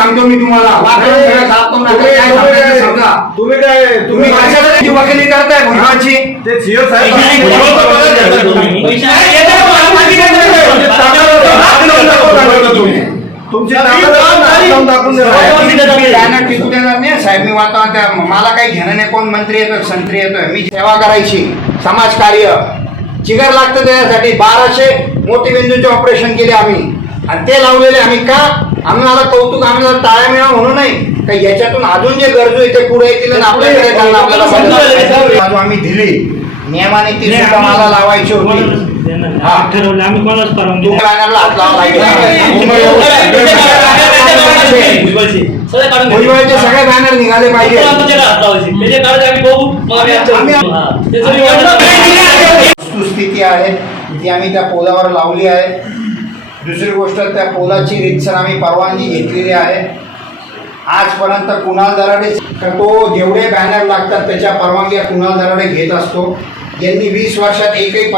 सांगतो मी तुम्हाला समजा तुम्ही काय तुम्ही कशाला करताय भुजबळची ते सीओ साहेब? तुमची टिकू देणार नाही साहेब मी वातावरण मला काही घेणं नाही कोण मंत्री येतो संत्री येतोय मी सेवा करायची समाजकार्य चिगर लागतं त्याच्यासाठी बाराशे मोतीबिंदूचे ऑपरेशन केले आम्ही आणि ते लावलेले आम्ही का आम्हाला कौतुक आम्हाला टाळ्या मिळा म्हणून नाही का याच्यातून अजून जे गरजू आहे ते पुढे येतील आणि आपल्याकडे त्यांना आपल्याला मदत बाजू आम्ही दिली नियमाने ती सुद्धा मला लावायची होती हा. ठरवलं आम्ही कोणाच परवानगी हात. सगळे. भुजबळचे बॅनर निघाले पाहिजे आम्ही आम्ही आम्ही- हा. वस्तुस्थिती आहे ती आम्ही त्या पोलावर लावली आहे दुसरी गोष्ट त्या पोलाची रितसर आम्ही परवानगी घेतलेली आहे. आजपर्यंत कुणाल दराडे तो जेवढे बॅनर लागतात त्याच्या परवानग्या कुणाल दराडे घेत असतो. यांनी वीस वर्षात एकही